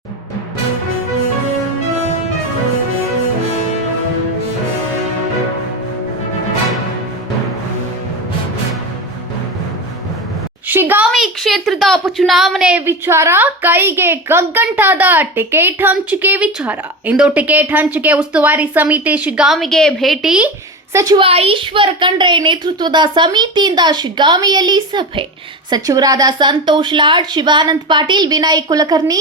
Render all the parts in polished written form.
ಶಿಗ್ಗಾಂವಿ ಕ್ಷೇತ್ರದ ಉಪಚುನಾವಣೆ ವಿಚಾರ ಕೈಗೆ ಕಗ್ಗಂಟಾದ ಟಿಕೆಟ್ ಹಂಚಿಕೆ ವಿಚಾರ. ಇಂದು ಟಿಕೆಟ್ ಹಂಚಿಕೆ ಉಸ್ತುವಾರಿ ಸಮಿತಿ ಶಿಗ್ಗಾಂವಿಗೆ ಭೇಟಿ. ಸಚಿವ ಈಶ್ವರ್ ಖಂಡ್ರೆ ನೇತೃತ್ವದ ಸಮಿತಿಯಿಂದ ಶಿಗ್ಗಾಂವಿಯಲ್ಲಿ ಸಭೆ. ಸಚಿವರಾದ ಸಂತೋಷ್ ಲಾಡ್, ಶಿವಾನಂದ ಪಾಟೀಲ್, ವಿನಯ್ ಕುಲಕರ್ಣಿ,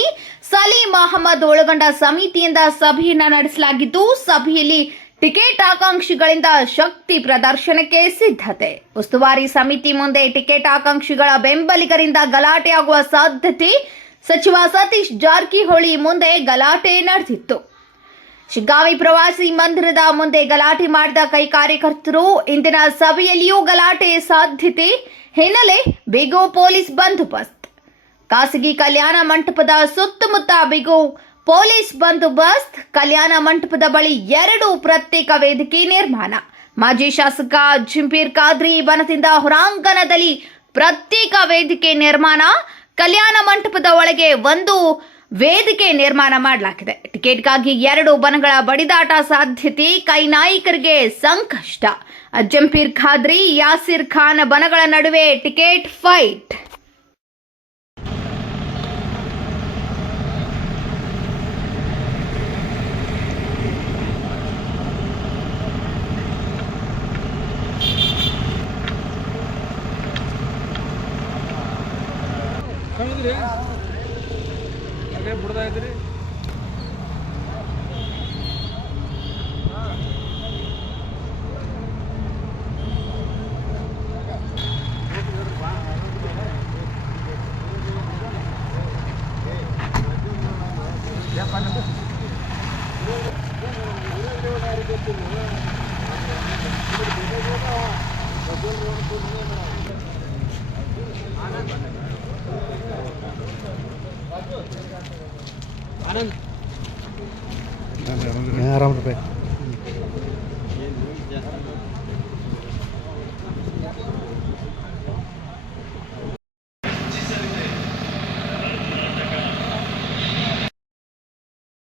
ಸಲೀಂ ಅಹಮದ್ ಒಳಗೊಂಡ ಸಮಿತಿಯಿಂದ ಸಭೆಯನ್ನ ನಡೆಸಲಾಗಿದ್ದು, ಸಭೆಯಲ್ಲಿ ಟಿಕೆಟ್ ಆಕಾಂಕ್ಷಿಗಳಿಂದ ಶಕ್ತಿ ಪ್ರದರ್ಶನಕ್ಕೆ ಸಿದ್ಧತೆ. ಉಸ್ತುವಾರಿ ಸಮಿತಿ ಮುಂದೆ ಟಿಕೆಟ್ ಆಕಾಂಕ್ಷಿಗಳ ಬೆಂಬಲಿಗರಿಂದ ಗಲಾಟೆಯಾಗುವ ಸಾಧ್ಯತೆ. ಸಚಿವ ಸತೀಶ್ ಜಾರಕಿಹೊಳಿ ಮುಂದೆ ಗಲಾಟೆ ನಡೆದಿತ್ತು. ಶಿಗ್ಗಾಂವಿ ಪ್ರವಾಸಿ ಮಂದಿರದ ಮುಂದೆ ಗಲಾಟೆ ಮಾಡಿದ ಕೈ ಕಾರ್ಯಕರ್ತರು. ಇಂದಿನ ಸಭೆಯಲ್ಲಿಯೂ ಗಲಾಟೆ ಸಾಧ್ಯತೆ ಹಿನ್ನೆಲೆ ಬಿಗು ಪೊಲೀಸ್ ಬಂದೋಬಸ್ತ್. ಖಾಸಗಿ ಕಲ್ಯಾಣ ಮಂಟಪದ ಸುತ್ತಮುತ್ತ ಬಿಗು ಪೊಲೀಸ್ ಬಂದೋಬಸ್ತ್. ಕಲ್ಯಾಣ ಮಂಟಪದ ಬಳಿ 2 ಪ್ರತ್ಯೇಕ ವೇದಿಕೆ ನಿರ್ಮಾಣ. ಮಾಜಿ ಶಾಸಕ ಜಂಪೀರ್ ಖಾದ್ರಿ ಬನದಿಂದ ಹೊರಾಂಗಣದಲ್ಲಿ ಪ್ರತ್ಯೇಕ ವೇದಿಕೆ ನಿರ್ಮಾಣ. ಕಲ್ಯಾಣ ಮಂಟಪದ ಒಳಗೆ 1 ವೇದಿಕೆ ನಿರ್ಮಾಣ ಮಾಡಲಾಗಿದೆ. ಟಿಕೆಟ್ಗಾಗಿ 2 ಬಣಗಳ ಬಡಿದಾಟ ಸಾಧ್ಯತೆ. ಕೈ ನಾಯಕರಿಗೆ ಸಂಕಷ್ಟ. ಜಂಪೀರ್ ಖಾದ್ರಿ, ಯಾಸಿರ್ ಖಾನ್ ಬಣಗಳ ನಡುವೆ ಟಿಕೆಟ್ ಫೈಟ್. ಬಿಡ್ತಾ ಇದ್ರಿ आनंद आराम रुपये